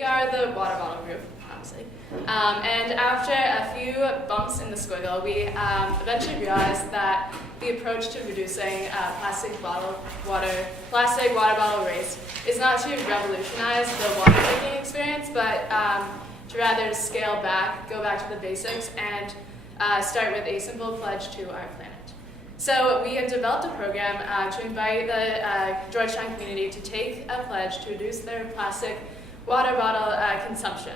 we are the water bottle group, honestly. And after a few bumps in the squiggle, we eventually realized that the approach to reducing plastic water bottle waste is not to revolutionize the water drinking experience, but to rather scale back, go back to the basics, and start with a simple pledge to our planet. So we have developed a program to invite the Georgetown community to take a pledge to reduce their plastic water bottle consumption.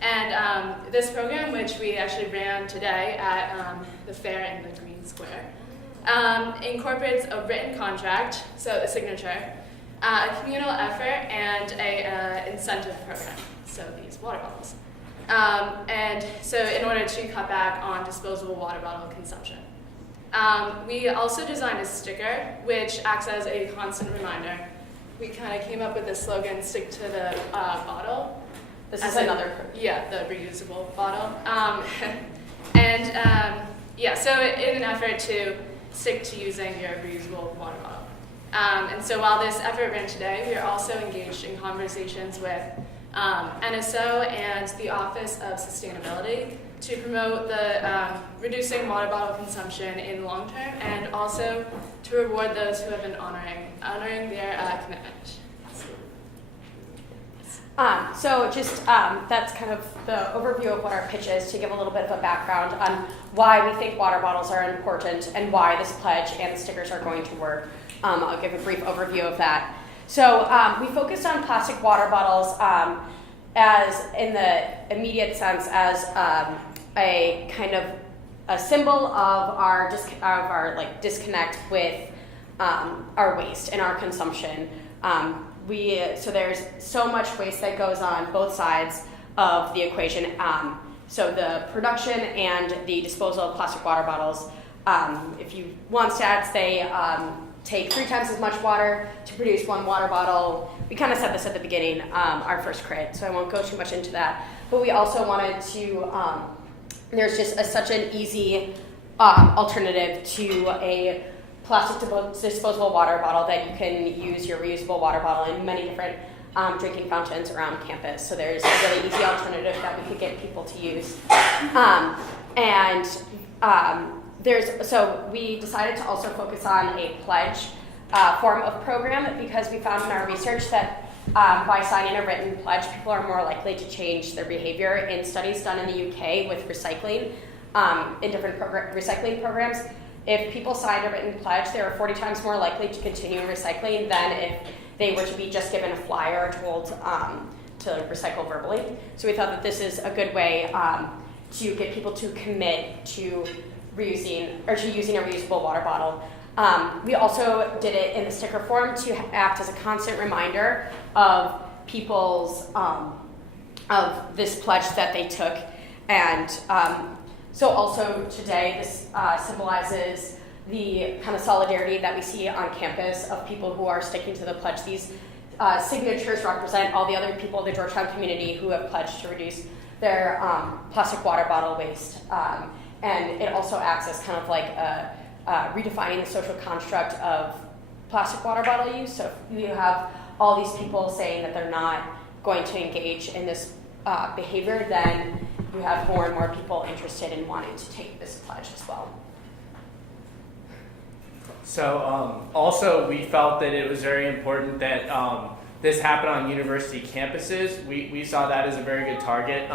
And this program, which we actually ran today at the fair in the Green Square, incorporates a written contract, so a signature, a communal effort, and a incentive program, so these water bottles. And so in order to cut back on disposable water bottle consumption. We also designed a sticker, which acts as a constant reminder. We kind of came up with the slogan, stick to the bottle. This is another program. Yeah, the reusable bottle. Yeah, so in an effort to stick to using your reusable water bottle. And so while this effort ran today, we are also engaged in conversations with NSO and the Office of Sustainability to promote the reducing water bottle consumption in the long term, and also to reward those who have been honoring their commitment. So just that's kind of the overview of what our pitch is, to give a little bit of a background on why we think water bottles are important and why this pledge and the stickers are going to work. I'll give a brief overview of that. So we focused on plastic water bottles as, in the immediate sense, as a kind of a symbol of our disconnect with our waste and our consumption. So there's so much waste that goes on both sides of the equation. So the production and the disposal of plastic water bottles. If you want stats, they take 3 times as much water to produce 1 water bottle. We kind of said this at the beginning, our first crit, so I won't go too much into that. But we also wanted to, there's just such an easy alternative to a plastic disposable water bottle that you can use your reusable water bottle in many different drinking fountains around campus. So there's a really easy alternative that we could get people to use. So we decided to also focus on a pledge form of program, because we found in our research that by signing a written pledge, people are more likely to change their behavior. In studies done in the UK with recycling, in different recycling programs, if people signed a written pledge, they were 40 times more likely to continue recycling than if they were to be just given a flyer or told to recycle verbally. So we thought that this is a good way to get people to commit to using a reusable water bottle. We also did it in the sticker form to act as a constant reminder of people's of this pledge that they took. And so also today, this symbolizes the kind of solidarity that we see on campus of people who are sticking to the pledge. These signatures represent all the other people in the Georgetown community who have pledged to reduce their plastic water bottle waste. And it also acts as kind of like redefining the social construct of plastic water bottle use. So if you have all these people saying that they're not going to engage in this behavior, then you have more and more people interested in wanting to take this pledge as well. So also we felt that it was very important that this happened on university campuses. We saw that as a very good target.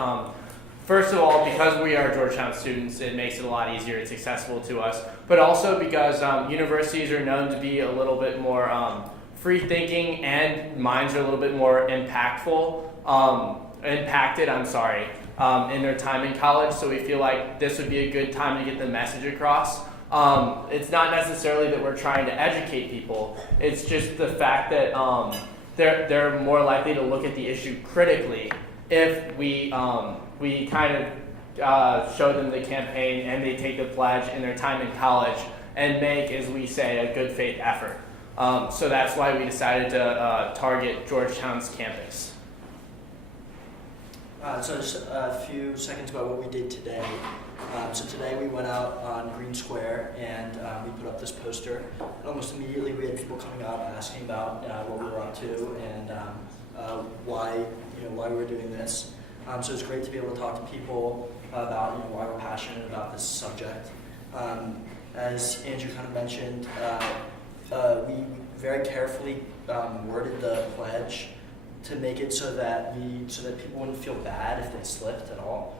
First of all, because we are Georgetown students, it makes it a lot easier. It's accessible to us. But also because universities are known to be a little bit more free-thinking, and minds are a little bit more impacted, in their time in college. So we feel like this would be a good time to get the message across. It's not necessarily that we're trying to educate people. It's just the fact that they're more likely to look at the issue critically if we kind of show them the campaign and they take the pledge in their time in college and make, as we say, a good faith effort. So that's why we decided to target Georgetown's campus. So just a few seconds about what we did today. So today we went out on Green Square and we put up this poster. And almost immediately we had people coming up asking about what we were up to and why why we're doing this. So it's great to be able to talk to people about why we're passionate about this subject. As Andrew kind of mentioned, we very carefully worded the pledge to make it so that people wouldn't feel bad if they slipped at all.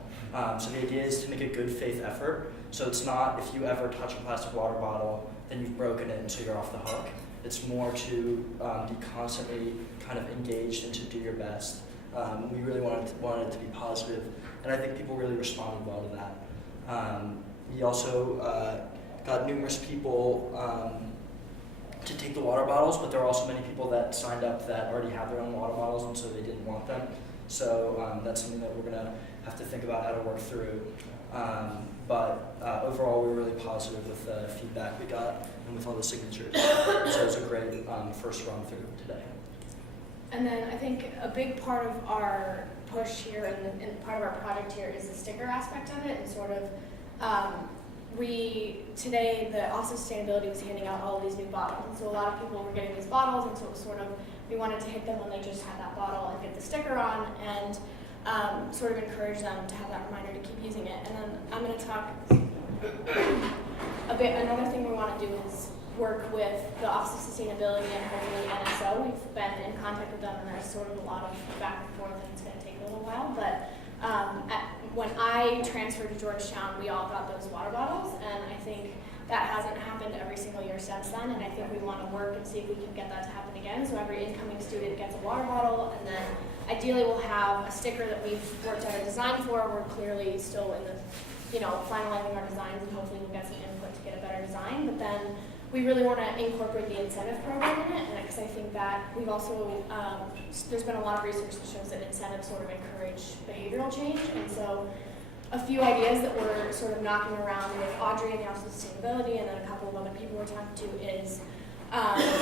So the idea is to make a good faith effort. So it's not if you ever touch a plastic water bottle, then you've broken it and so you're off the hook. It's more to be constantly kind of engaged and to do your best. We really wanted it to be positive, and I think people really responded well to that. We also got numerous people to take the water bottles, but there are also many people that signed up that already have their own water bottles, and so they didn't want them. So that's something that we're going to have to think about how to work through. But overall, we were really positive with the feedback we got and with all the signatures. So it was a great first run through today. And then I think a big part of our push here and part of our project here is the sticker aspect of it, and sort of today the Office of Sustainability was handing out all of these new bottles, and so a lot of people were getting these bottles, and so it was sort of, we wanted to hit them when they just had that bottle and get the sticker on, and sort of encourage them to have that reminder to keep using it. And then I'm going to talk a bit, another thing we want to do is work with the Office of Sustainability and hopefully NSO. We've been in contact with them, and there's sort of a lot of back and forth, and it's going to take a little while, but when I transferred to Georgetown, we all got those water bottles, and I think that hasn't happened every single year since then, and I think we want to work and see if we can get that to happen again. So every incoming student gets a water bottle, and then ideally we'll have a sticker that we've worked out a design for. We're clearly still in the, finalizing our designs, and hopefully we'll get some input to get a better design. But then we really want to incorporate the incentive program in it, and because I think that we've also, there's been a lot of research that shows that incentives sort of encourage behavioral change, and so a few ideas that we're sort of knocking around with Audrey and the Office of Sustainability, and then a couple of other people we're talking to, is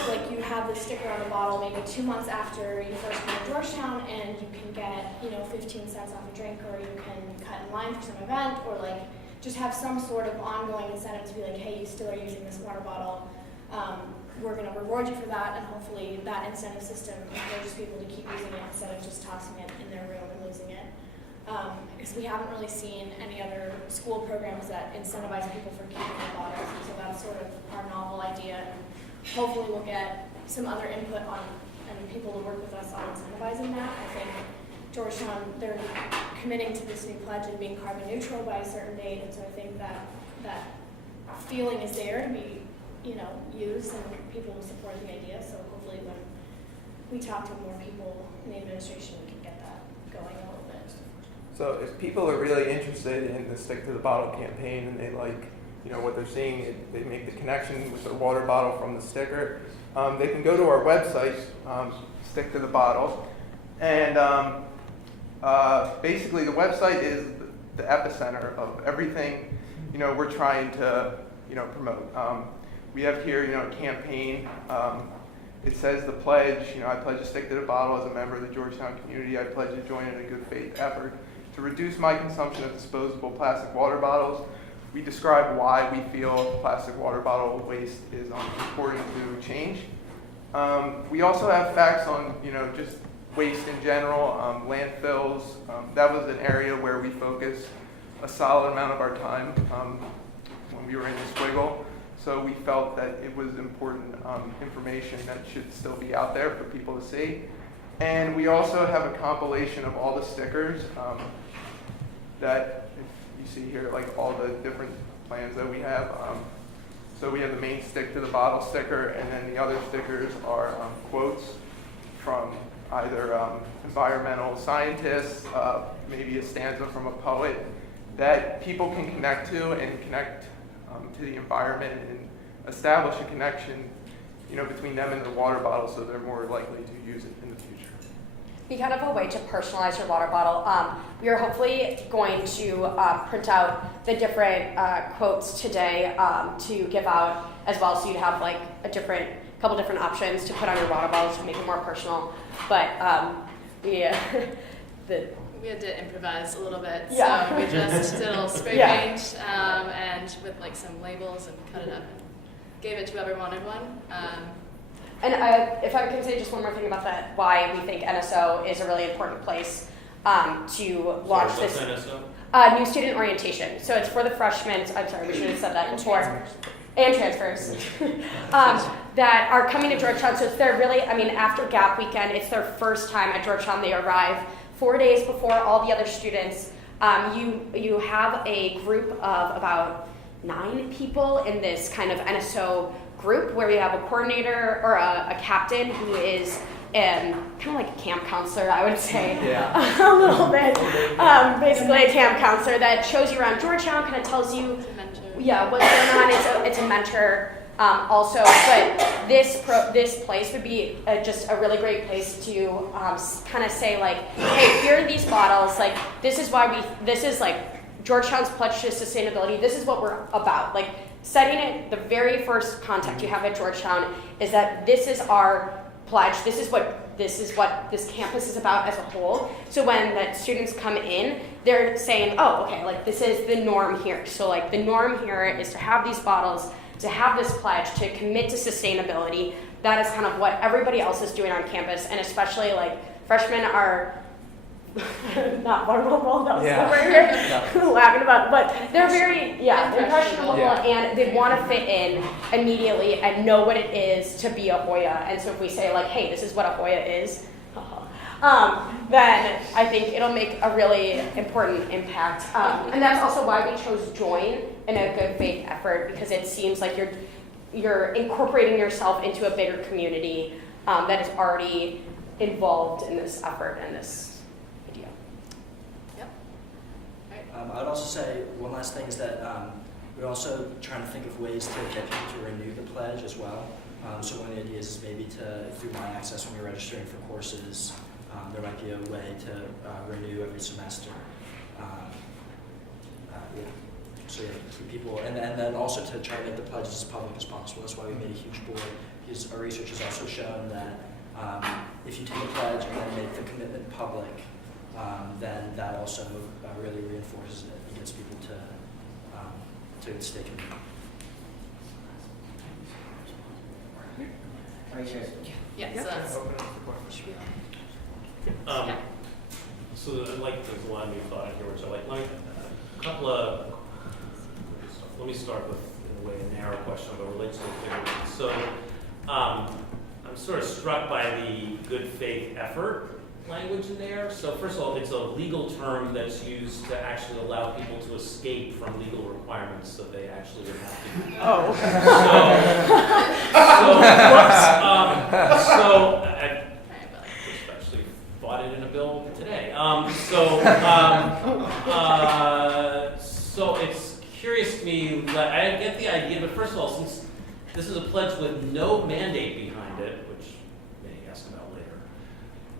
like you have the sticker on the bottle maybe 2 months after you first come to Georgetown, and you can get 15 cents off a drink, or you can cut in line for some event, or like just have some sort of ongoing incentive to be like, hey, you still are using this water bottle. We're going to reward you for that, and hopefully that incentive system encourages people to keep using it instead of just tossing it in their room and losing it. Because we haven't really seen any other school programs that incentivize people for keeping their bottles, and so that's sort of our novel idea. And hopefully we'll get some other input on and people to work with us on incentivizing that. I think Georgetown, they're committing to this new pledge and being carbon neutral by a certain date, and so I think that feeling is there to be used, and people will support the idea. So hopefully when we talk to more people in the administration, we can get that going a little bit. So if people are really interested in the Stick to the Bottle campaign, and they like what they're seeing, they make the connection with their water bottle from the sticker, they can go to our website, Stick to the Bottle, and basically the website is the epicenter of everything we're trying to promote. We have here a campaign. It says the pledge, I pledge to stick to the bottle as a member of the Georgetown community. I pledge to join in a good faith effort to reduce my consumption of disposable plastic water bottles. We describe why we feel plastic water bottle waste is important to change. We also have facts on, just waste in general, landfills. That was an area where we focused a solid amount of our time when we were in the Squiggle. So we felt that it was important information that should still be out there for people to see. And we also have a compilation of all the stickers that you see here, like all the different plans that we have. So we have the main Stick to the Bottle sticker, and then the other stickers are quotes from either environmental scientists, maybe a stanza from a poet that people can connect to and connect to the environment and establish a connection, between them and their water bottle, so they're more likely to use it in the future. Be kind of a way to personalize your water bottle. We are hopefully going to print out the different quotes today to give out as well, so you'd have like couple different options to put on your water bottles to make it more personal. But we had to improvise a little bit, yeah. So we just did a little spray paint and with like some labels and cut it up and gave it to whoever wanted one. And if I can say just one more thing about that, why we think NSO is a really important place to launch this. New student orientation. So it's for the freshmen. I'm sorry, we should have said that before. And transfers. That are coming to Georgetown. So it's their really, I mean, after Gap Weekend, it's their first time at Georgetown. They arrive 4 days before all the other students. You have a group of about 9 people in this kind of NSO group where you have a coordinator or a captain who is kind of like a camp counselor, I would say, a little bit. Basically a camp counselor that shows you around Georgetown, kind of tells you what's going on. It's a mentor also, but this place would be just a really great place to kind of say like, hey, here are these bottles. Like this is like Georgetown's pledge to sustainability. This is what we're about. Like setting it, the very first contact you have at Georgetown is that this is our pledge. This is what this campus is about as a whole. So when the students come in, they're saying, oh, okay, like this is the norm here. So like the norm here is to have these bottles, to have this pledge, to commit to sustainability. That is kind of what everybody else is doing on campus, and especially like freshmen are not vulnerable. That was the word we're laughing about, but they're very impressionable, and they want to fit in immediately and know what it is to be a Hoya. And so if we say like, hey, this is what a Hoya is, then I think it'll make a really important impact. And that's also why we chose join in a good faith effort, because it seems like you're incorporating yourself into a bigger community that is already involved in this effort and this. I would also say one last thing is that we're also trying to think of ways to get people to renew the pledge as well. So one of the ideas is maybe through My Access, when you're registering for courses, there might be a way to renew every semester. Keep people, and then also to try to make the pledges as public as possible. That's why we made a huge board, because our research has also shown that if you take a pledge and then make the commitment public, then that also really reinforces it and gets people to stay committed. Yes. So I like there's a lot of new thought in here, which I like. A couple of. Let me start with, in a way, a narrow question, but relates to the bigger one. So I'm sort of struck by the good faith effort language in there. So first of all, it's a legal term that's used to actually allow people to escape from legal requirements that they actually would have to do. Oh, okay. So I actually fought it in a bill today. So it's curious to me that I get the idea, but first of all, since this is a pledge with no mandate behind it, which may ask about later,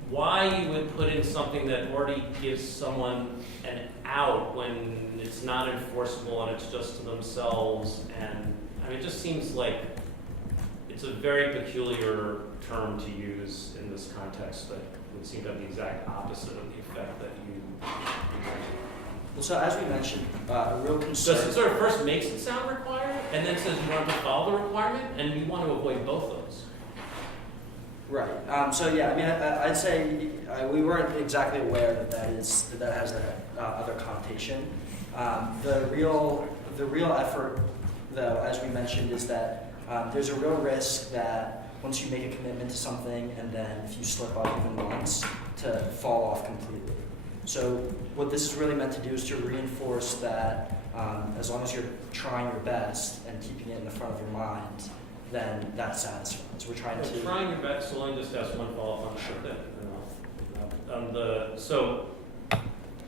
why you would put in something that already gives someone an out when it's not enforceable and it's just to themselves, and I mean, it just seems like it's a very peculiar term to use in this context that would seem to have the exact opposite of the effect that you imagine. Well, so as we mentioned, a real concern. So it sort of first makes it sound required, and then says you want to follow the requirement, and you want to avoid both those. Right. So yeah, I mean, I'd say we weren't exactly aware that has that other connotation. The real effort, though, as we mentioned, is that there's a real risk that once you make a commitment to something, and then if you slip up even once, to fall off completely. So what this is really meant to do is to reinforce that as long as you're trying your best and keeping it in the front of your mind, then that's satisfying. So we're trying to... Trying your best, so let me just ask one follow-up on that. So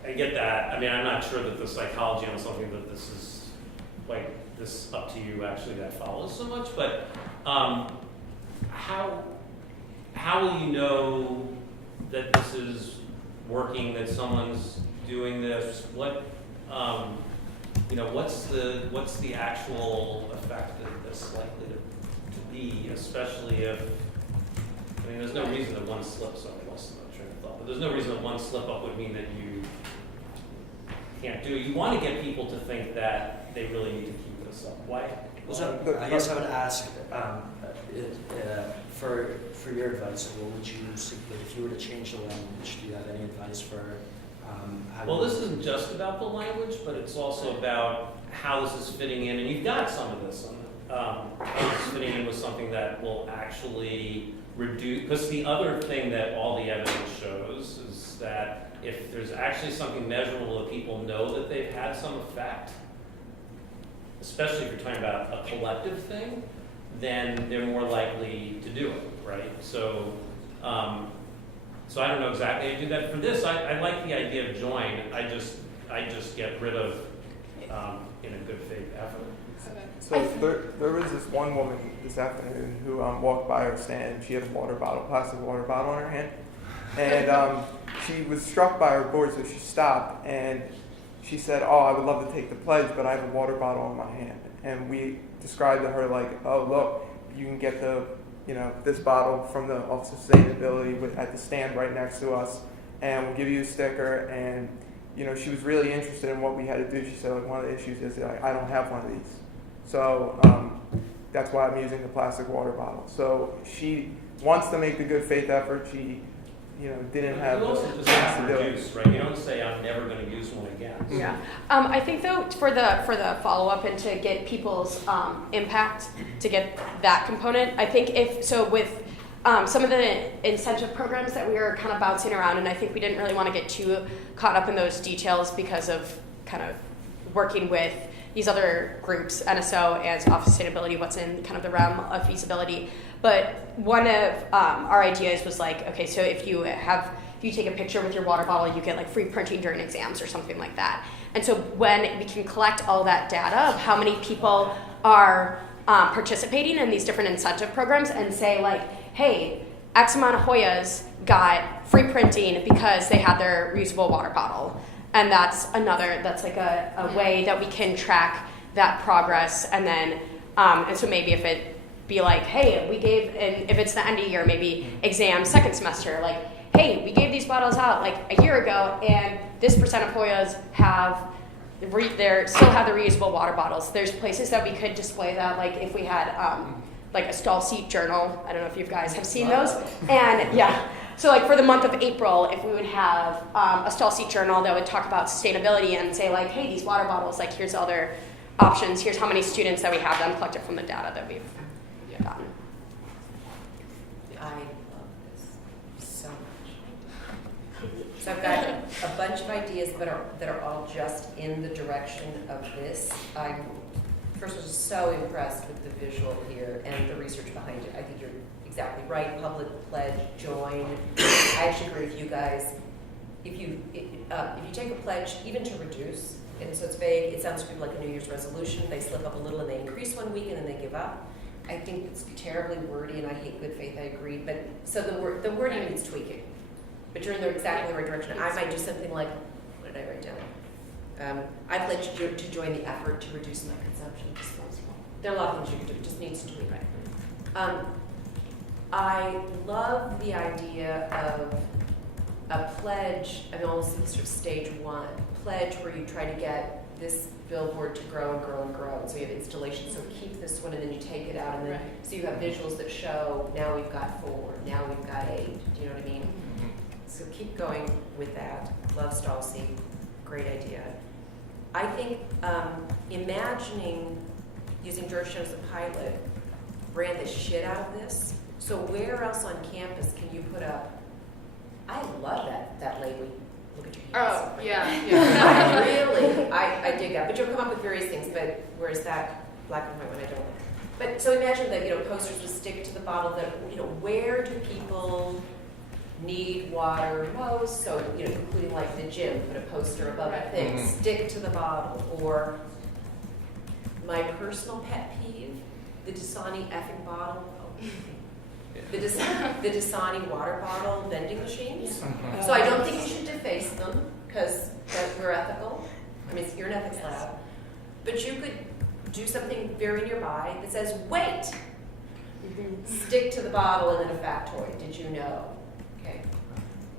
I get that. I mean, I'm not sure that the psychology on something that this is, like, this up to you actually that follows so much, but how will you know that this is working, that someone's doing this? What what's the actual effect that's likely to be, especially if, I mean, there's no reason that one slip, sorry, I lost the train of thought, but there's no reason that one slip up would mean that you can't do it. You want to get people to think that they really need to keep this up. Why So I guess I would ask for your advice. What would you if you were to change the language? Do you have any advice for how? Well, this isn't just about the language, but it's also about how this is fitting in, and you've got some of this. How this is fitting in with something that will actually reduce. Because the other thing that all the evidence shows is that if there's actually something measurable that people know that they've had some effect, especially if you're talking about a collective thing, then they're more likely to do it, right? So, so I don't know exactly how to do that. For this, I like the idea of join. I just get rid of in a good faith effort. So there was this one woman this afternoon who walked by our stand. She had a plastic water bottle in her hand, and she was struck by our board, so she stopped and she said, "Oh, I would love to take the pledge, but I have a water bottle in my hand." And we described to her like, "Oh, look, you can get this bottle from the Office of Sustainability at the stand right next to us, and we'll give you a sticker." And she was really interested in what we had to do. She said, like, one of the issues is that I don't have one of these, so that's why I'm using the plastic water bottle. So she wants to make the good faith effort. She didn't have You also just have to reduce, right? You don't say, "I'm never going to use one again." Yeah. I think though for the follow up and to get people's impact, to get that component, I think with some of the incentive programs that we were kind of bouncing around, and I think we didn't really want to get too caught up in those details because of kind of working with these other groups, NSO and Office of Sustainability, what's in kind of the realm of feasibility. But one of our ideas was like, okay, so if you take a picture with your water bottle, you get like free printing during exams or something like that. And so when we can collect all that data of how many people are participating in these different incentive programs and say like, hey, X amount of Hoyas got free printing because they had their reusable water bottle. And that's like a way that we can track that progress. And then, and so maybe if it be like, hey, we gave, and if it's the end of year, maybe exam second semester, like, hey, we gave these bottles out like a year ago, and this percent of Hoyas still have the reusable water bottles. There's places that we could display that, like if we had like a stall seat journal. I don't know if you guys have seen those. And yeah, so like for the month of April, if we would have a stall seat journal that would talk about sustainability and say like, hey, these water bottles, like here's all their options, here's how many students that we have them collected from the data that we've gotten. I love this so much. So I've got a bunch of ideas that are all just in the direction of this. I'm first was so impressed with the visual here and the research behind it. I think you're exactly right. Public pledge, join. I actually agree with you guys. If you take a pledge, even to reduce, and so it's vague, it sounds to people like a New Year's resolution. They slip up a little and they increase one week and then they give up. I think it's terribly wordy, and I hate good faith. I agree, but so the wording needs tweaking. But you're in exactly the right direction. I might do something like, what did I write down? I pledge to join the effort to reduce my consumption of disposable. There are a lot of things you can do. It just needs to tweak. I love the idea of a pledge. I mean, almost sort of stage one pledge where you try to get this billboard to grow and grow and grow. And so you have installation, so keep this one and then you take it out and then so you have visuals that show now we've got 4, now we've got 8. Do you know what I mean? Mm-hmm. So keep going with that. Love stall seat. Great idea. I think imagining using Georgetown as a pilot ran the shit out of this. So where else on campus can you put up? I love that label. Look at your hands. Oh, yeah. I dig that. But you'll come up with various things, but where's that black and white one? I don't. But so imagine that, posters would stick to the bottle that, where do people need water most? So, including like the gym, put a poster above a thing, stick to the bottle. Or my personal pet peeve, the Dasani effing bottle. The Dasani water bottle vending machines. So I don't think you should deface them because we're ethical. I mean, you're an ethics lab. But you could do something very nearby that says, wait, stick to the bottle and then a factoid. Did you know? Okay.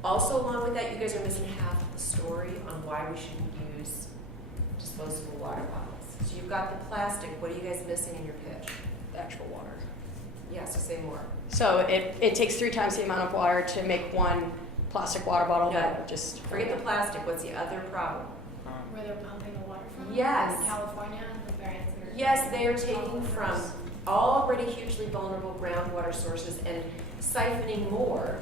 Also, along with that, you guys are missing half of the story on why we shouldn't use disposable water bottles. So you've got the plastic. What are you guys missing in your pitch? The actual water. Yeah, so say more. So it takes 3 times the amount of water to make one plastic water bottle. No. That just Forget the plastic. What's the other problem? Where they're pumping the water from? Yes. In California, the variants are. Yes, they are taking from already hugely vulnerable groundwater sources and siphoning more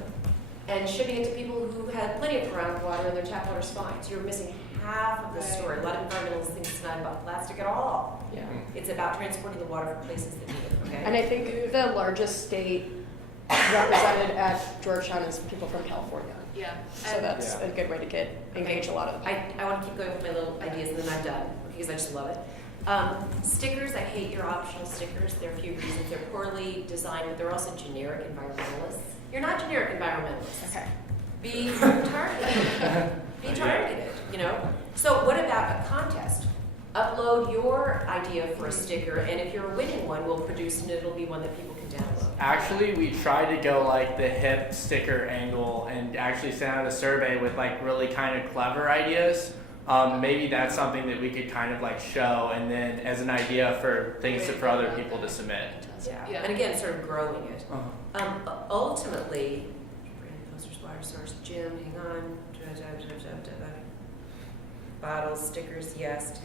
and shipping it to people who have plenty of groundwater in their tap water fine. So you're missing half of the story. A lot of environmentalists think it's not about plastic at all. Yeah. It's about transporting the water from places that need it, okay? And I think the largest state represented at Georgetown is people from California. Yeah. So that's a good way to engage a lot of them. I want to keep going with my little ideas and then I'm done because I just love it. Stickers, I hate your optional stickers. There are a few reasons. They're poorly designed, but they're also generic environmentalists. You're not generic environmentalists. Okay. Be targeted. Be targeted, you know? So what about a contest? Upload your idea for a sticker, and if you're winning one, we'll produce and it'll be one that people can download. Actually, we tried to go like the hip sticker angle and actually sent out a survey with like really kind of clever ideas. Maybe that's something that we could kind of like show and then as an idea for things for other people to submit. Yeah. And again, sort of growing it. Ultimately, brand posters, water source, gym, hang on, bottles, stickers, yes.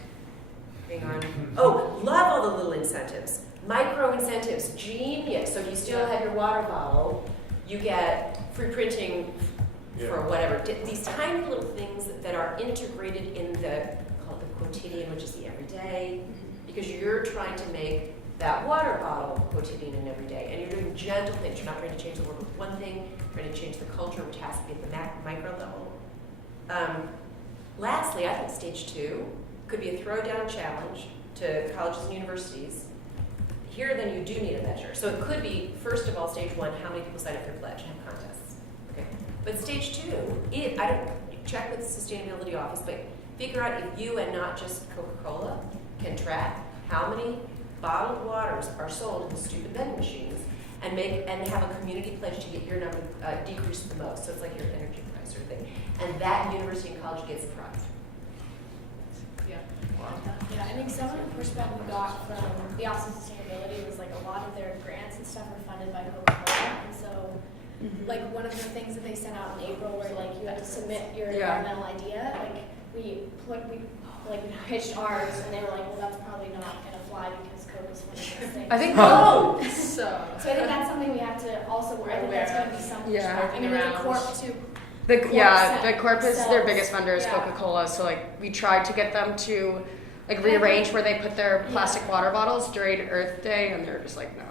Hang on. Oh, love all the little incentives. Micro incentives, genius. So if you still have your water bottle, you get free printing for whatever. These tiny little things that are integrated in the, called the quotidian, which is the everyday, because you're trying to make that water bottle quotidian and everyday, and you're doing gentle things. You're not trying to change the world with one thing, you're trying to change the culture, which has to be at the micro level. Lastly, I think stage 2 could be a throwdown challenge to colleges and universities. Here, then, you do need a measure. So it could be, first of all, stage 1, how many people sign up for your pledge and have contests. Okay. But stage 2, I don't check with the sustainability office, but figure out if you and not just Coca-Cola can track how many bottled waters are sold in the stupid vending machines, and have a community pledge to get your number decreased the most. So it's like your energy price or thing, and that university and college gets a prize. Yeah, I think some of the pushback we got from the Office of Sustainability was like a lot of their grants and stuff are funded by Coca-Cola, and so like one of the things that they sent out in April where like you had to submit your environmental idea, like we pitched ours and they were like, well, that's probably not gonna fly because Coca's funding this thing. I think So I think that's something we have to also I think that's gonna be some pushback. I mean, there's a corp too. The corp is their biggest vendor is Yeah. Coca-Cola. So like we tried to get them to like rearrange where they put their plastic water bottles during Earth Day, and they're just like, no.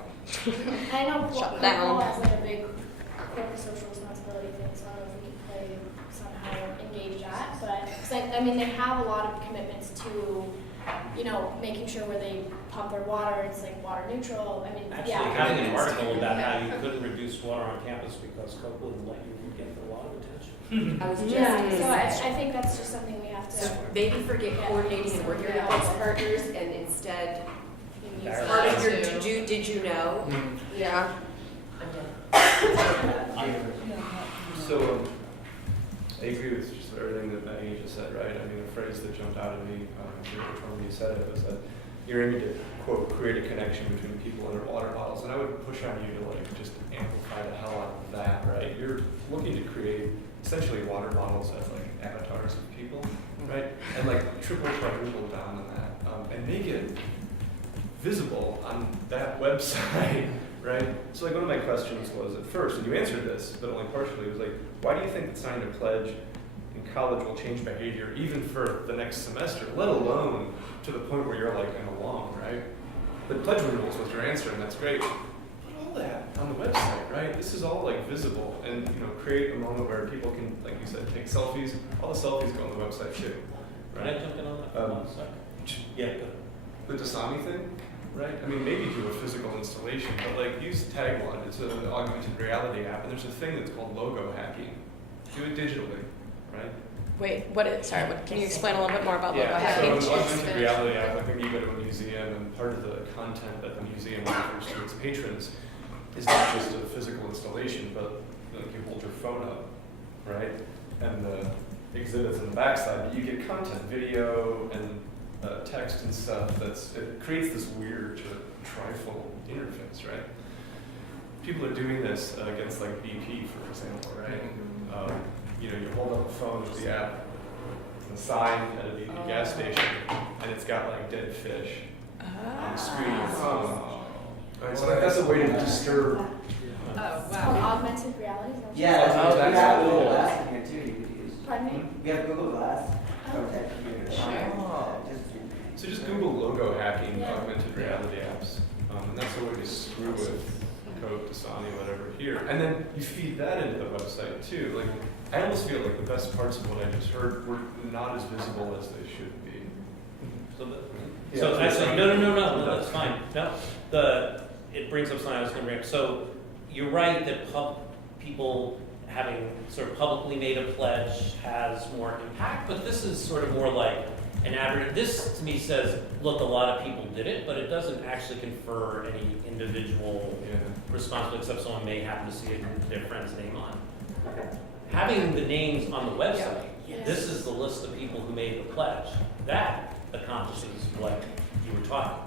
I know Shut down. Coca-Cola has like a big corporate social responsibility thing, so I don't know if we can play somehow engage that. But 'cause I mean, they have a lot of commitments to, you know, making sure where they pump their water, it's like water neutral. I mean, Actually, yeah. having an article about how you couldn't reduce water on campus because Coke wouldn't let you get the water attention. I was just Yeah, so I think that's just something we have to. So maybe forget coordinating and working with those partners, and instead, part of your did you know? Yeah. I'm done. So I agree with just everything that Maggie just said, right? I mean, the phrase that jumped out at me, when you said it, was that you're aiming to, quote, create a connection between people and their water bottles. And I would push on you to, like, just amplify the hell out of that, right? You're looking to create essentially water bottles as, like, avatars of people, right? And, like, triple, quadruple down on that. And make it visible on that website, right? So, like, one of my questions was at first, and you answered this, but only partially, was like, why do you think that signing a pledge in college will change behavior even for the next semester, let alone to the point where you're like in a long, right? But pledge renewals was your answer, and that's great. Put all that on the website, right? This is all like visible, and create a moment where people can, like you said, take selfies. All the selfies go on the website too, Can right? I jump in on that for 1 second? Yeah, go. The Dasami thing, right? I mean, maybe do a physical installation, but like use Tag One. It's an augmented reality app, and there's a thing that's called logo hacking. Do it digitally, right? Wait, can you explain a little bit more about logo Yeah, hacking? so an augmented reality app, I think you go to a museum, and part of the content that the museum offers to its patrons is not just a physical installation, but like you hold your phone up, right? And the exhibits in the backside, but you get content, video, and text and stuff, it creates this weird sort of trifle interface, right? People are doing this against like BP, for example, right? You hold up a phone with the app, the sign at a BP gas station, and it's got like dead fish on the screen of your phone. Right, so like, that's a way to disturb. It's called augmented reality. Is that what you Yeah, said? Oh, we that's have cool. Google Glass in here too. You could use. Pardon me? We have Google Glass. Oh. So just Google logo hacking Yeah. augmented reality apps, and that's a way to screw with code, Dasani, whatever here, and then you feed that into the website too. Like I almost feel like the best parts of what I just heard were not as visible as they should be. So actually, no, that's fine. No, it brings up something I was going to bring up. So you're right that people having sort of publicly made a pledge has more impact, but this is sort of more like an average. This to me says, look, a lot of people did it, but it doesn't actually confer any individual responsibility, except someone may happen to see their friend's name on. Having the names on the website, this is the list of people who made the pledge. That accomplishes what you were talking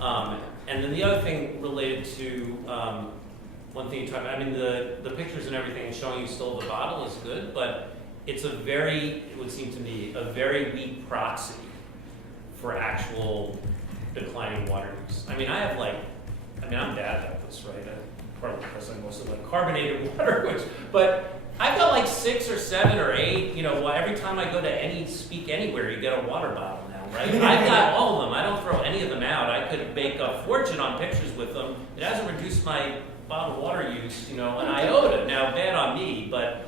about. And then the other thing related to one thing you talked about, I mean, the pictures and everything showing you still the bottle is good, but it's it would seem to me, a very weak proxy for actual declining water use. I mean, I'm bad at this, right? Partly because I'm mostly like carbonated water, but I've got like 6 or 7 or 8, every time I go to speak anywhere, you get a water bottle now, right? I've got all of them. I don't throw any of them out. I could make a fortune on pictures with them. It hasn't reduced my bottled water use, an iota. Now, bad on me, but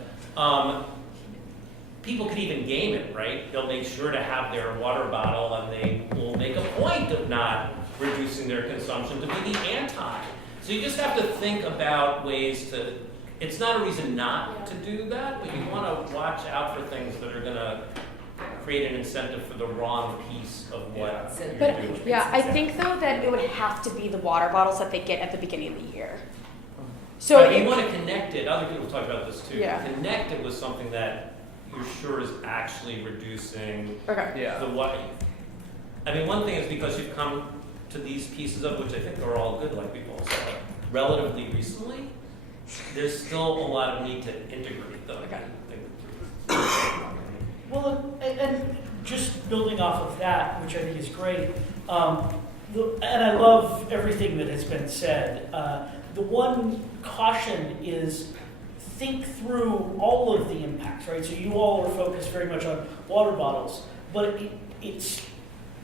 people could even game it, right? They'll make sure to have their water bottle, and they will make a point of not reducing their consumption to be the anti. So you just have to think about ways to. It's not a reason not to do that, but you want to watch out for things that are going to create an incentive for the wrong piece of what you're But doing. yeah, I think though that it would have to be the water bottles that they get at the beginning of the year. So but you if- want to connect it. Other people talk about this too. Yeah. Connect it with something that you're sure is actually reducing Yeah. the what. I mean, one thing is because you've come to these pieces of which I think are all good, like we've all said, relatively recently. There's still a lot of need to integrate them. Well, and just building off of that, which I think is great, and I love everything that has been said. The one caution is think through all of the impacts, right? So you all are focused very much on water bottles, but it's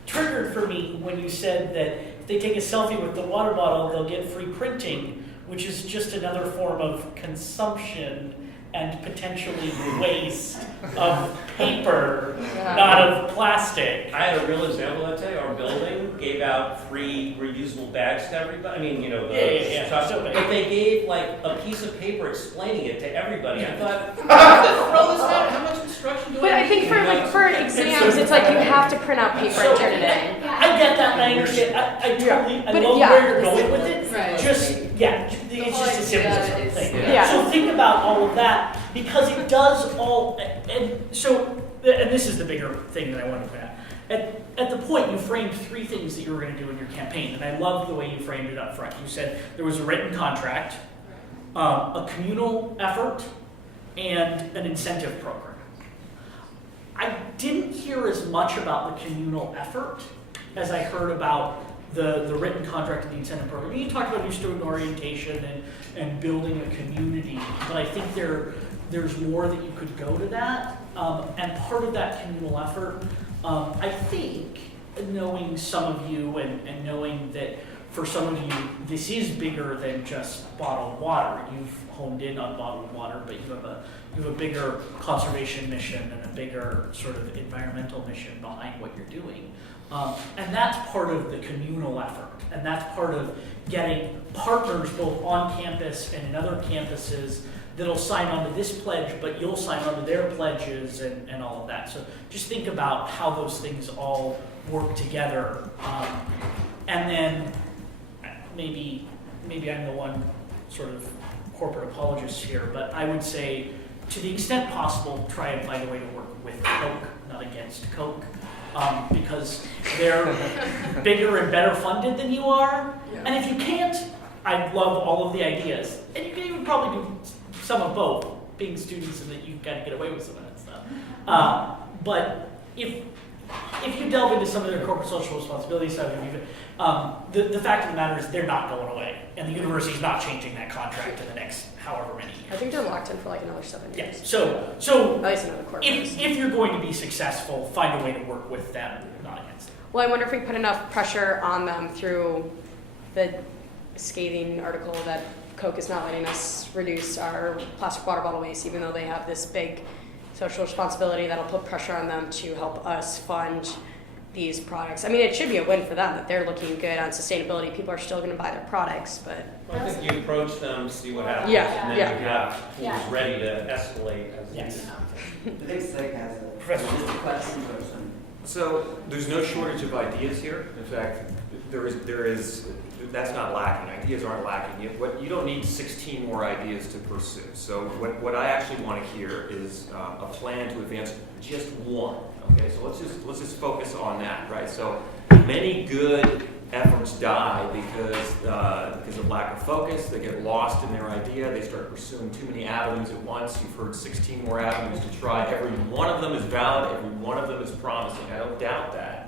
triggered for me when you said that if they take a selfie with the water bottle, they'll get free printing, which is just another form of consumption and potentially waste of paper, not of plastic. I had a real example that day. Our building gave out free reusable bags to everybody. I mean, but they gave like a piece of paper explaining it to everybody. I thought, throw this out. How much instruction do But I think for exams, it's like you have to print out paper and turn it in. I get that, and I understand. I totally, I But love yeah. where you're going with it. Right. It's just a simple thing. Yeah. So think about all of that, because it does all, and this is the bigger thing that I want to point out. At the point, you framed 3 things that you were going to do in your campaign, and I love the way you framed it up front. You said there was a written contract, a communal effort, and an incentive program. I didn't hear as much about the communal effort as I heard about the written contract and the incentive program. You talked about new student orientation and building a community, but I think there's more that you could go to that. And part of that communal effort, I think, knowing some of you and knowing that for some of you, this is bigger than just bottled water. You've honed in on bottled water, but you have a bigger conservation mission and a bigger sort of environmental mission behind what you're doing. And that's part of the communal effort. And that's part of getting partners both on campus and in other campuses that'll sign on to this pledge, but you'll sign on to their pledges and all of that. So just think about how those things all work together. And then maybe I'm the one sort of corporate apologist here, but I would say to the extent possible, try and find a way to work with Coke, not against Coke. because they're bigger and better funded than you are. Yeah. And if you can't, I love all of the ideas. And you can even probably do some of both, being students and that you kind of get away with some of that stuff. But if you delve into some of their corporate social responsibility stuff, the fact of the matter is they're not going away. And the university's not changing that contract in the next however many years. I think they're locked in for like another 7 years. Yeah. So At least another quarter. if you're going to be successful, find a way to work with them, not against them. Well, I wonder if we put enough pressure on them through the scathing article that Coke is not letting us reduce our plastic water bottle waste, even though they have this big social responsibility that'll put pressure on them to help us fund these products. I mean, it should be a win for them that they're looking good on sustainability. People are still going to buy their products, but Well, I think you approach them, see what happens, Yeah, and then yeah. you have tools Yeah. ready to escalate as Yes. needed. The next thing has Professor. just a question or something. So there's no shortage of ideas here. In fact, there is that's not lacking. Ideas aren't lacking. You don't need 16 more ideas to pursue. So what I actually want to hear is a plan to advance just one. Okay, so let's just focus on that, right? So many good efforts die because of lack of focus. They get lost in their idea. They start pursuing too many avenues at once. You've heard 16 more avenues to try. Every one of them is valid. Every one of them is promising. I don't doubt that.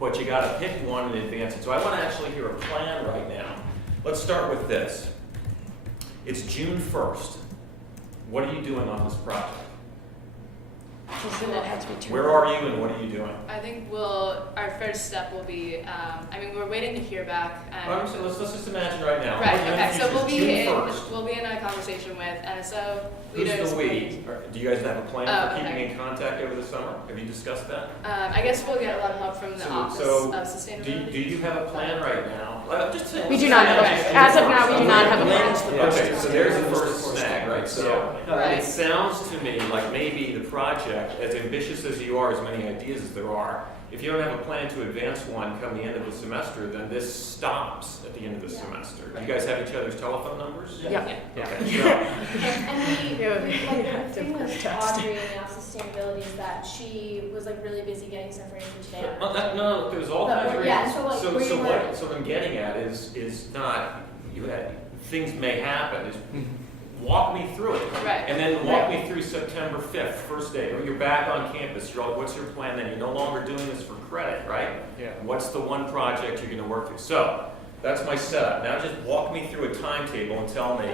But you got to pick one and advance it. So I want to actually hear a plan right now. Let's start with this. It's June 1st. What are you doing on this project? then it has to be turned. Where are you and what are you doing? I think our first step will be, we're waiting to hear back. Well, I'm saying, let's just imagine right now. Right, We're okay, so gonna use June 1st. we'll be in a conversation with NSO Who's leaders. the we? Do you guys have a plan Oh, for keeping okay. in contact over the summer? Have you discussed that? I guess we'll get a lot of help from the Office of Do Sustainability. you have a plan right now? I'm just saying. We do not. As of now, we do not have a plan. Okay, so there's the first snag, right? So Right. it sounds to me like maybe the project, as ambitious as you are, as many ideas as there are, if you don't have a plan to advance one come the end of the semester, then this stops at the end of the semester. Do you guys have each other's telephone numbers? Yeah. Okay, so And the thing with Audrey and the Office of Sustainability is that she was like really busy getting stuff ready for today. no, there's all kinds of Yeah, reasons. so, like, where you were- So what I'm getting at is not things may happen. Is walk me through it, Right. and then walk me through September 5th, first day. Or you're back on campus. You're like, what's your plan then? You're no longer doing this for credit, right? Yeah. What's the one project you're going to work through? So that's my setup. Now just walk me through a timetable and tell me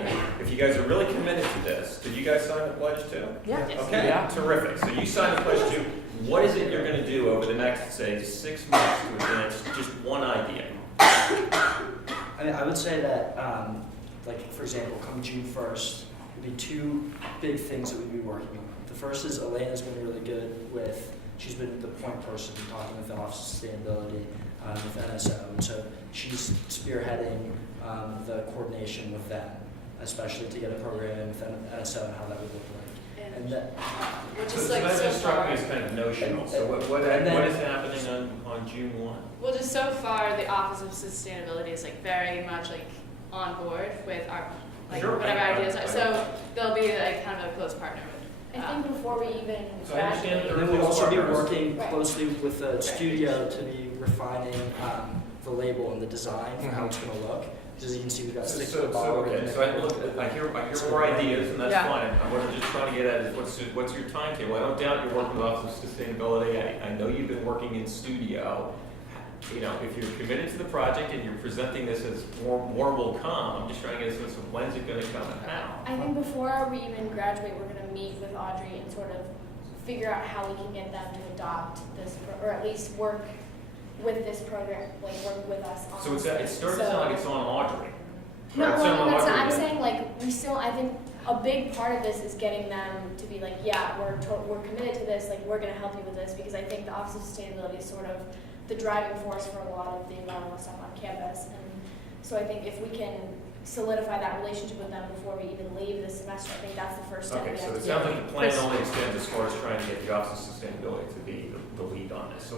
if you guys are really committed to this. Did you guys sign the pledge too? Yeah. Yes. Okay, Yeah. terrific. So you signed the pledge too. What is it you're going to do over the next, say, 6 months to advance just one idea? I mean, I would say that, like, for example, come June 1st, would be two big things that we'd be working on. The first is Elena's been really good with, she's been the point person talking with the Office of Sustainability, with NSO, and so she's spearheading the coordination with them, especially to get a program in with NSO and how that would look like. And that, We're So just that like so just struck far. me as kind of notional. So what And then- is happening on June 1? Well, just so far, the Office of Sustainability is like very much like on board with our Sure. whatever ideas are. I- So they'll be like kind of a close partner with. I think before we even So I understand graduate. that and then we'll also be working Right. closely with the studio to be refining the label and the design for how it's going to look. As you can see, we've got six So I hear more ideas, and that's Yeah. fine. And what I'm just trying to get at is what's your timetable? I don't doubt you're working with Office of Sustainability. I know you've been working in studio. You know, if you're committed to the project and you're presenting this as more will come, I'm just trying to get a sense of when's it going to come and how. I think before we even graduate, we're going to meet with Audrey and sort of figure out how we can get them to adopt this, or at least work with this program, like work with us on So it's this. it started to sound like it's on Audrey. No, Right, it's on well, that's not, Audrey I'm then. saying like, we still, I think a big part of this is getting them to be like, yeah, we're committed to this, like, we're gonna help you with this, because I think the Office of Sustainability is sort of the driving force for a lot of the environmental stuff on campus, and so I think if we can solidify that relationship with them before we even leave this semester, I think that's the first step we Okay, have so to it sounds do. like the plan only extends as far as trying to get the Office of Sustainability to be the lead on this. So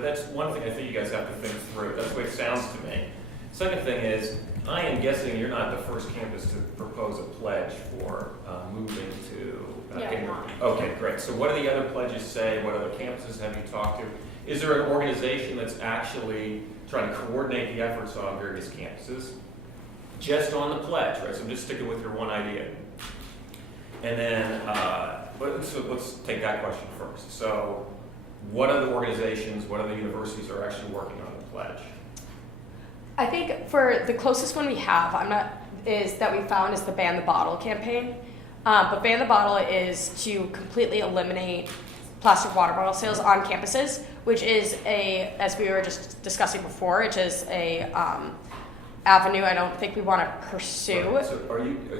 that's one thing I think you guys have to think through. That's the way it sounds to me. Second thing is, I am guessing you're not the first campus to propose a pledge for moving to. Yeah, we're not. Okay, great. So what do the other pledges say? What other campuses have you talked to? Is there an organization that's actually trying to coordinate the efforts on various campuses? Just on the pledge, right? So I'm just sticking with your one idea. And then, so let's take that question first. So what other organizations, what other universities are actually working on the pledge? I think for the closest one we have, that we found is the Ban the Bottle campaign. But Ban the Bottle is to completely eliminate plastic water bottle sales on campuses, which is as we were just discussing before, which is a avenue I don't think we want to pursue. Right.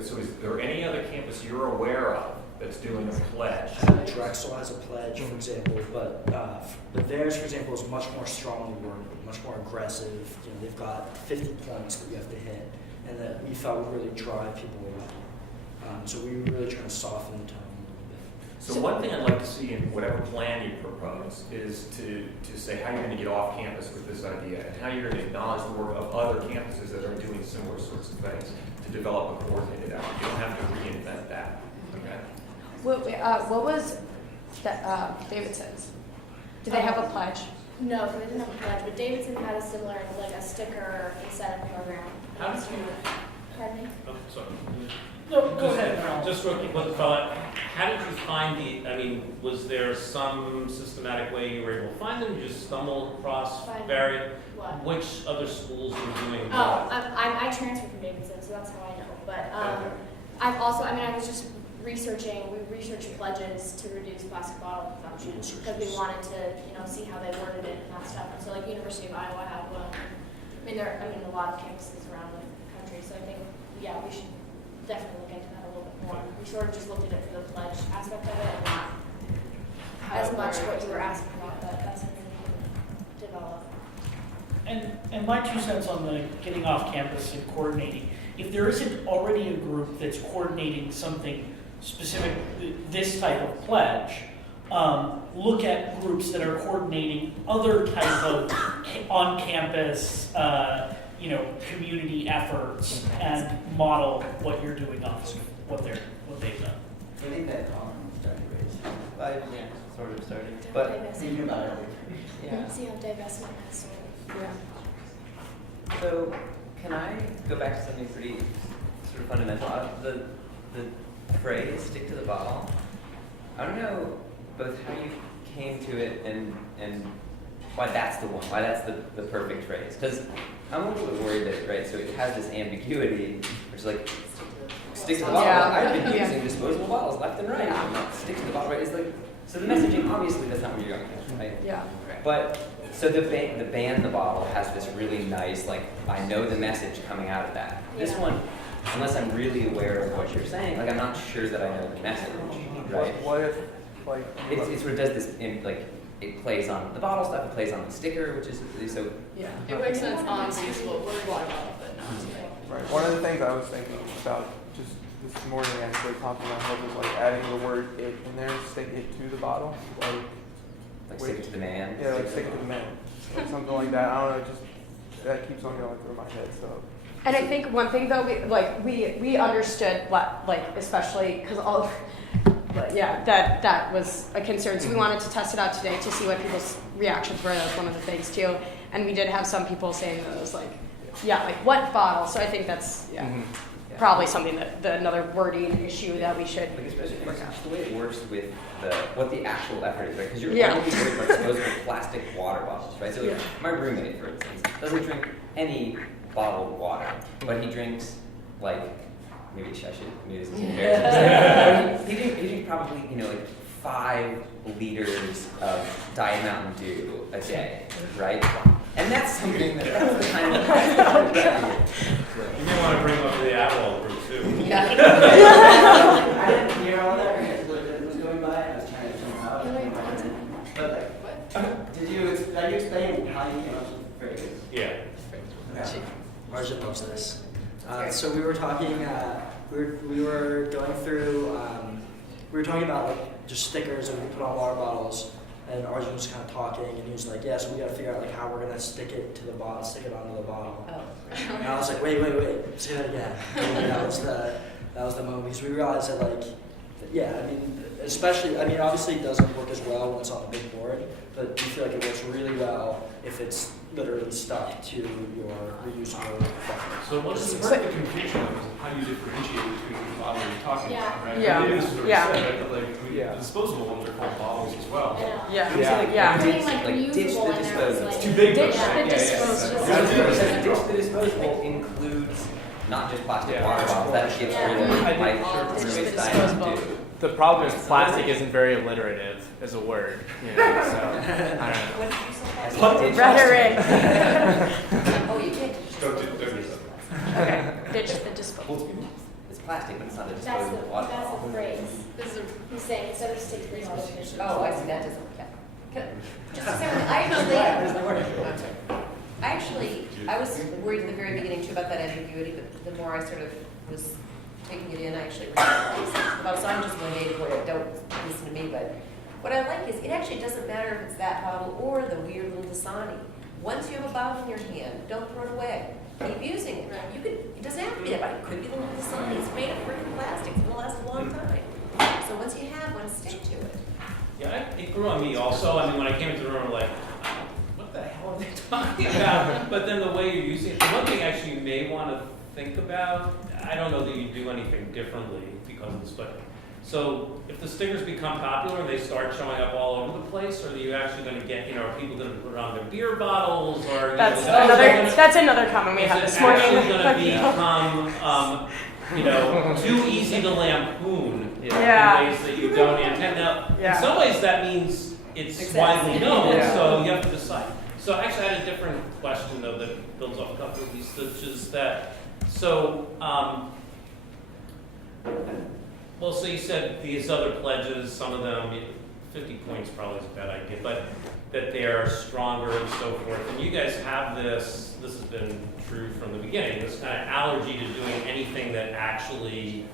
So is there any other campus you're aware of that's doing a pledge? Drexel has a pledge, for example, but theirs, for example, is much more strongly worded, much more aggressive. You know, they've got 50 points that we have to hit, and that we felt would really drive people away. So we were really trying to soften the tone a little bit. So one thing I'd like to see in whatever plan you propose is to say how you're going to get off campus with this idea and how you're going to acknowledge the work of other campuses that are doing similar sorts of things to develop a coordinated effort. You don't have to reinvent that. Okay. What was that Davidson's? Do they have a pledge? No, so they didn't have a pledge, but Davidson had a similar, like a sticker incentive program. How did you? Pardon me? Oh, sorry. No, go ahead, Carl. Just real quick, one thought. How did you find was there some systematic way you were able to find them? You just stumbled across Find various, What? which other schools were doing Oh, what? I transferred from Davidson, so that's how I know. But Okay. I've also, I was just researching, we researched pledges to reduce plastic bottle consumption because we wanted to, see how they worded it and that stuff. And so like University of Iowa had one. A lot of campuses around the country. So I think, yeah, we should definitely look into that a little bit more. We sort of just looked at it for the pledge aspect of it and not as much what you were asking about, but that's something we can develop. And my 2 cents on the getting off campus and coordinating. If there isn't already a group that's coordinating something specific, this type of pledge, look at groups that are coordinating other type of on-campus, community efforts and model what you're doing off of what they've done. I think that started raised. Sort of starting. Don't But divest. thinking about it, Yeah. See how divestment has sort of. Yeah. So, can I go back to something pretty sort of fundamental? The phrase "stick to the bottle." I don't know both how you came to it and why that's the one, why that's the perfect phrase. Because I'm a little bit worried that, right, so it has this ambiguity, which is like, stick to the bottle. Yeah. I've been Yeah. using disposable bottles left and right. Stick to the bottle, right? It's like, so the messaging, obviously, that's not where you're going with, right? Yeah. But, so the ban the bottle has this really nice, like, I know the message coming out of that. This Yeah. one, unless I'm really aware of what you're saying, like, I'm not sure that I know the message, right? What if, It sort of does this, it plays on the bottle stuff, it plays on the sticker, which is, so, Yeah. It makes sense on reusable water bottle, but not today. right, one of the things I was thinking about just this morning actually popped in my head was like adding the word "it" in there, stick it to the bottle, like, stick it to the man. yeah, like stick it to the man, like something like that. I don't know, just that keeps on going through my head. So. And I think one thing though, we understood what, especially because all, that was a concern. So we wanted to test it out today to see what people's reactions were. That's one of the things too. And we did have some people saying that it was what bottle? So I think that's probably something that another wording issue that we should. Like especially just the way it works with what the actual effort is, right? Because you're Yeah. only worried about disposable plastic water bottles, right? So like, my roommate, for instance, doesn't drink any bottled water, but he drinks maybe this is embarrassing. He drinks probably 5 liters of Diet Mountain Dew a day, right? And that's something that's the kind of You may want to bring up the Adderall group too. I didn't hear all that because it was going by. I was trying to jump out. But did you explain how you came up with the phrase? Yeah. Okay. Margin loves this. So we were talking. We were going through. We were talking about just stickers that we put on water bottles. And Arjun was kind of talking, and he was like, yeah, so we got to figure out like how we're gonna stick it to the bottle, stick it onto the bottle. Oh. And I was like, wait, say that again. And that was the moment, because we realized that like, yeah, I mean, especially, I mean, obviously it doesn't work as well when it's on the big board, but we feel like it works really well if it's literally stuck to your reusable bottle. So what is part of the confusion of is how do you differentiate between the bottle you're talking about, right? Yeah. I mean, this is what Yeah. we said, but like, the disposable ones are called bottles as well. Yeah. Yeah. Putting like Ditch reusable the in there was disposable. like. It's too big Ditch though, right? the disposable. Ditch the disposable includes not just plastic water bottles, that gets rid of I think like Ditch the roommates disposable. do. The problem is plastic isn't very alliterative as a word, so I don't know. What did you say? What? Ditch- Rhetoric. Oh, you can't. Don't do something. Okay, ditch the disposable. It's plastic, but it's not a That's disposable water the bottle. phrase. This is He's saying instead of stick to Oh, I see, that doesn't, yeah. Just a second, I was worried in the very beginning too about that ambiguity, but the more I sort of was taking it in, I actually realized, well, so I'm just one native boy, don't listen to me, but what I like is, it actually doesn't matter if it's that bottle or the weird little Dasani. Once you have a bottle in your hand, don't throw it away. Keep using it. You could, it doesn't have to be that bottle, it could be the little Dasani, it's made of freaking plastic, it's gonna last a long time. So once you have one, stick to it. Yeah, it grew on me also. I mean, when I came into the room, I'm like, what the hell are they talking about? But then the way you're using it, the one thing actually you may want to think about, I don't know that you do anything differently because of this, but so if the stickers become popular and they start showing up all over the place, or are you actually going to get, are people going to put it on their beer bottles, or That's another comment we had this morning. Is it actually going to become too easy to lampoon in ways that you don't intend? Now, in some ways that means it's widely known, so you have to decide. So actually I had a different question though that builds off a couple of these, which is that, so you said these other pledges, some of them, 50 points probably is a bad idea, but that they are stronger and so forth. And you guys have this has been true from the beginning, this kind of allergy to doing anything that actually,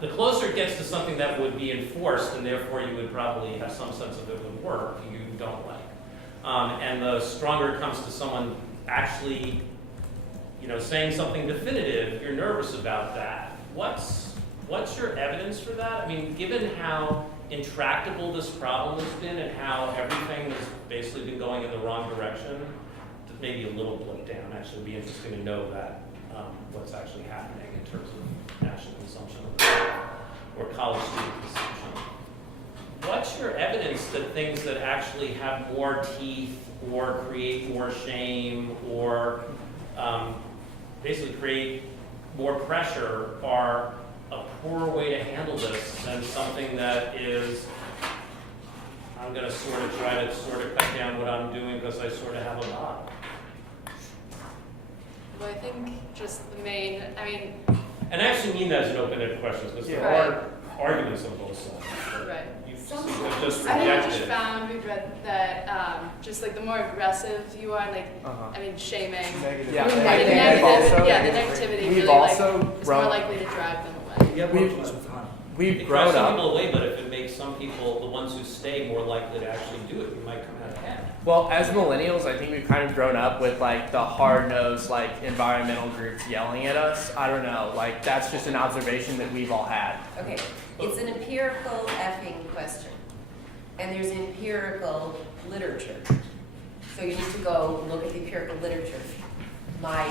the closer it gets to something that would be enforced, and therefore you would probably have some sense of it would work, you don't like. And the stronger it comes to someone actually, saying something definitive, you're nervous about that. What's your evidence for that? I mean, given how intractable this problem has been and how everything has basically been going in the wrong direction, maybe a little blip down. Actually, it'd be interesting to know that what's actually happening in terms of national consumption or college student consumption. What's your evidence that things that actually have more teeth or create more shame or basically create more pressure are a poor way to handle this than something that is, I'm going to try to cut down what I'm doing because I sort of have a bottle? Well, I think just the main, And I actually mean that as an open-ended question because there Right. are arguments on both sides. right. You I just think we just rejected. found, we've read that just like the more aggressive you are, like, shaming. Negative. Yeah, We've also- the negativity we've really also is more grown- likely to drag them away. Yeah, We've- monkeys with honey. We've It grown drives some up. people away, but if it makes some people, the ones who stay, more likely to actually do it, you might come out ahead. Well, as millennials, I think we've kind of grown up with like the hard-nosed like environmental groups yelling at us. I don't know, like that's just an observation that we've all had. Okay, it's an empirical effing question. And there's empirical literature. So you need to go look at the empirical literature. My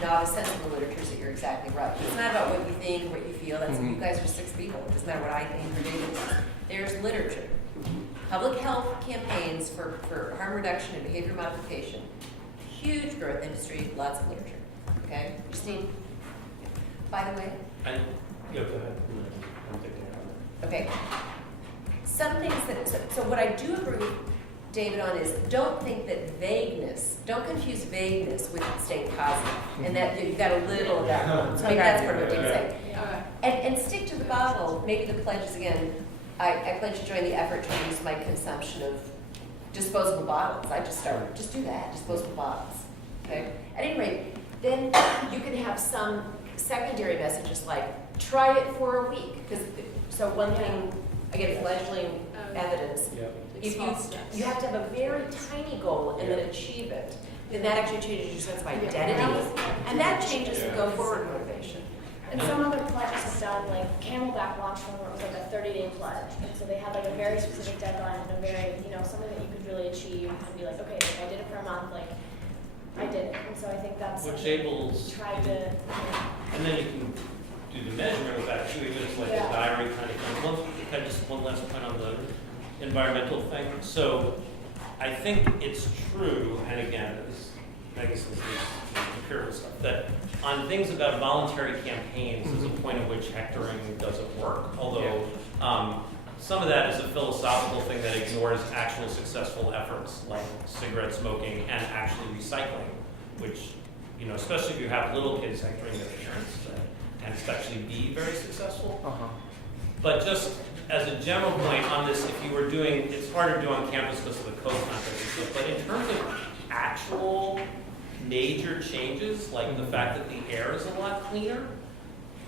novice sensible literature is that you're exactly right. It's not about what you think, what you feel. That's you guys are 6 people. It doesn't matter what I think or David thinks. There's literature. Public health campaigns for harm reduction and behavior modification. Huge growth industry, lots of literature. Okay? You just need, by the way, Go ahead. I'm thinking about it. okay. Some things so what I do agree with David on is don't think that vagueness, don't confuse vagueness with staying positive. And that you've got a little of that. So maybe that's part of what David's saying. And stick to the bottle. Maybe the pledge is again, I pledge to join the effort to reduce my consumption of disposable bottles. I just do that, disposable bottles. Okay? At any rate, then you can have some secondary messages like try it for a week. So one thing Again, fledgling evidence. Yeah. If Small steps. you have to have a very tiny goal and then achieve it, then that actually changes your sense of identity, and that changes the go forward motivation. And some other pledges have done, like Camelback launched one where it was like a 30-day pledge. And so they had like a very specific deadline and a very, something that you could really achieve and be like, okay, if I did it for a month, like I did it. And so I think that's Which something enables, tried to, and then you can do the measurement of that too, even if it's like a diary kind of thing. Just one last point on the environmental thing. So I think it's true, and again, this is empirical stuff, that on things about voluntary campaigns, there's a point at which hectoring doesn't work. Although some of that is a philosophical thing that ignores actual successful efforts like cigarette smoking and actually recycling, which, especially if you have little kids hectoring their parents, tends to actually be very successful. But just as a general point on this, if you were doing, it's harder to do on campus because of the code content and stuff, but in terms of actual major changes, like the fact that the air is a lot cleaner,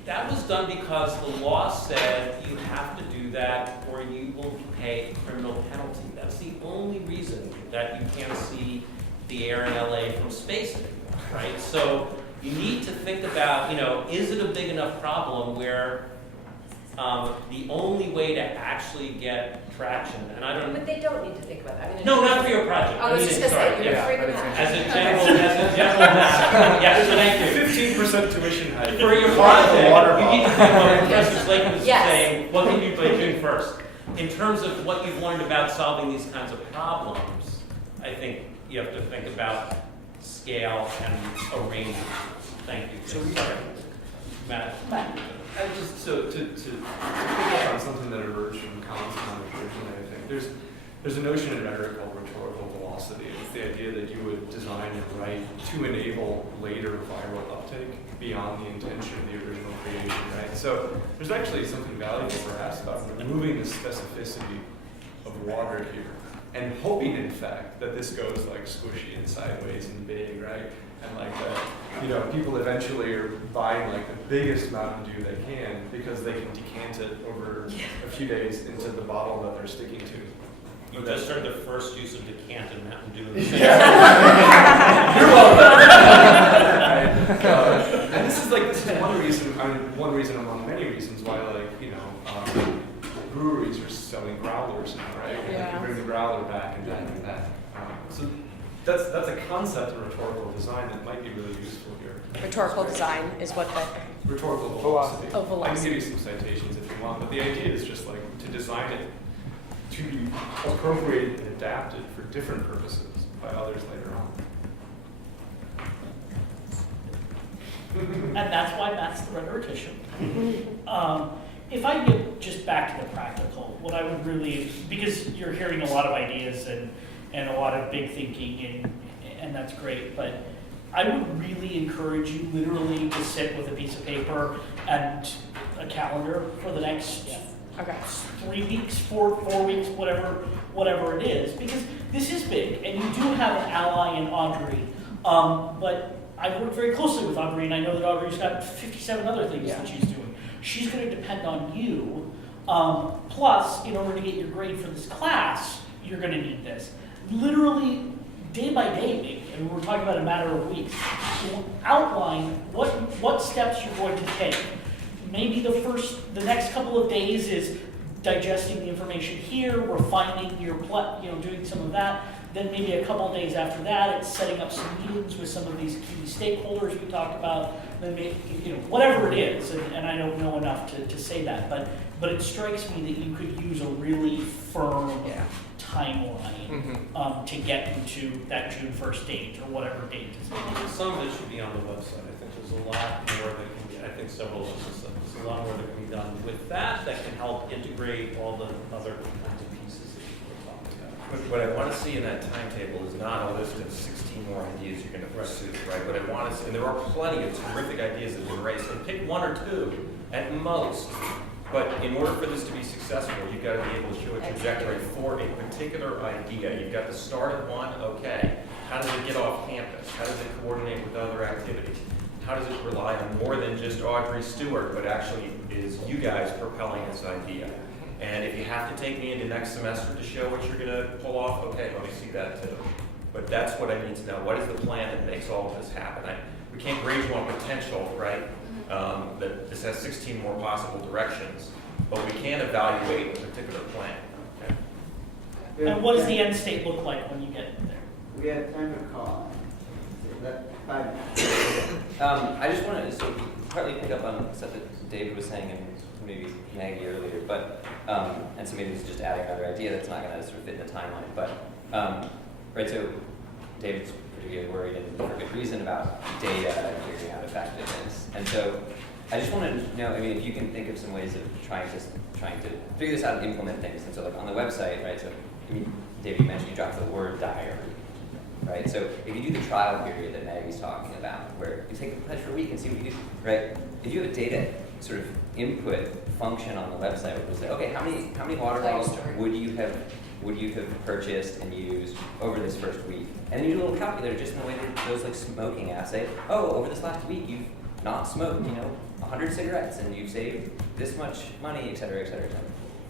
that was done because the law said you have to do that or you will pay a criminal penalty. That's the only reason that you can't see the air in LA from space anymore, right? So you need to think about, is it a big enough problem where the only way to actually get traction, and I don't. But they don't need to think about that. No, not for your project. I was just going to say, you're freaking out. As a general matter, yes, thank you. 15% tuition hike. For your project, you need to think about what Professor Slayton was saying. What can you do by doing first? In terms of what you've learned about solving these kinds of problems, I think you have to think about scale and arrangement. Thank you. So Matt. I just to pick up on something that emerged from Colin's conversation, I think there's a notion in rhetoric called rhetorical velocity. It's the idea that you would design and write to enable later viral uptake beyond the intention of the original creation, right? So there's actually something valuable perhaps about removing the specificity of water here and hoping, in fact, that this goes like squishy and sideways and big, right? And like that, people eventually are buying like the biggest Mountain Dew they can because they can decant it over a few days into the bottle that they're sticking to. You just heard the first use of decanted Mountain Dew in the You're welcome. And this is one reason among many reasons why breweries are selling growlers now, right? Yeah. And bring the growler back and back and back. So that's a concept of rhetorical design that might be really useful here. Rhetorical design is what the Rhetorical velocity. Oh, velocity. I can give you some citations if you want, but the idea is just like to design it to be appropriated and adapted for different purposes by others later on. And that's why Matt's the rhetorician. If I get just back to the practical, what I would really, because you're hearing a lot of ideas and a lot of big thinking, and that's great, but I would really encourage you literally to sit with a piece of paper and a calendar for the next 3 weeks, four weeks, whatever it is, because this is big, and you do have an ally in Audrey, but I've worked very closely with Audrey, and I know that Audrey's got 57 other things that she's doing. She's going to depend on you. Plus, in order to get your grade for this class, you're going to need this. Literally, day by day, maybe, and we're talking about a matter of weeks, outline what steps you're going to take. Maybe the next couple of days is digesting the information here, refining your doing some of that. Then maybe a couple of days after that, it's setting up some meetings with some of these key stakeholders we talked about. Then maybe, whatever it is, and I don't know enough to say that, but it strikes me that you could use a really firm timeline to get into that June 1st date or whatever date it is. Some of it should be on the website. I think there's a lot more that can be, I think several of us have said there's a lot more that can be done with that can help integrate all the other kinds of pieces that you were talking about. What I want to see in that timetable is not a list of 16 more ideas you're going to pursue, right? What I want to see, and there are plenty of terrific ideas that have been raised, and pick one or two at most. But in order for this to be successful, you've got to be able to show a trajectory for a particular idea. You've got to start at one, okay. How does it get off campus? How does it coordinate with other activities? How does it rely on more than just Audrey Stewart, but actually is you guys propelling this idea? And if you have to take me into next semester to show what you're going to pull off, okay, let me see that too. But that's what I need to know. What is the plan that makes all of this happen? We can't grade you on potential, right? That this has 16 more possible directions, but we can evaluate a particular plan. Okay? And what does the end state look like when you get there? We have time for call. That 5 minutes. I just want to sort of partly pick up on stuff that David was saying and maybe Maggie earlier, but and so maybe it's just adding another idea that's not going to sort of fit in the timeline. But right, so David's particularly worried, and for good reason, about data and figuring out effectiveness. And so I just wanted to know, I mean, if you can think of some ways of trying to figure this out and implement things. And so like on the website, right? So I mean, David, you mentioned you dropped the word diary. Right, so if you do the trial period that Maggie's talking about, where you take the pledge for a week and see what you do, right? If you have a data sort of input function on the website, where you say, okay, how many water bottles would you have purchased and used over this first week? And then you do a little calculator just in the way that those like smoking apps say, oh, over this last week you've not smoked, 100 cigarettes and you've saved this much money, et cetera, et cetera, et cetera.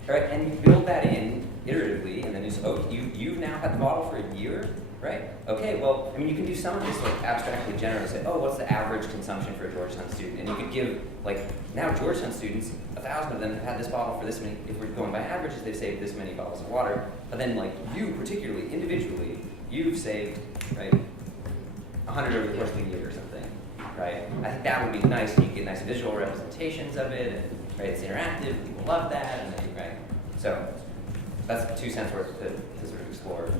All right, and you build that in iteratively, and then you say, oh, you've now had the bottle for a year. Right. Okay. Well, I mean, you can do some of this like abstractly general. Say, oh, what's the average consumption for a Georgetown student? And you could give like now Georgetown students, 1,000 of them have had this bottle for this many. If we're going by averages, they've saved this many bottles of water. But then like you particularly, individually, you've saved right 100 over the course of the year or something. Right. I think that would be nice. You get nice visual representations of it, and right, it's interactive. People love that, and then right. So that's 2 cents worth to sort of explore.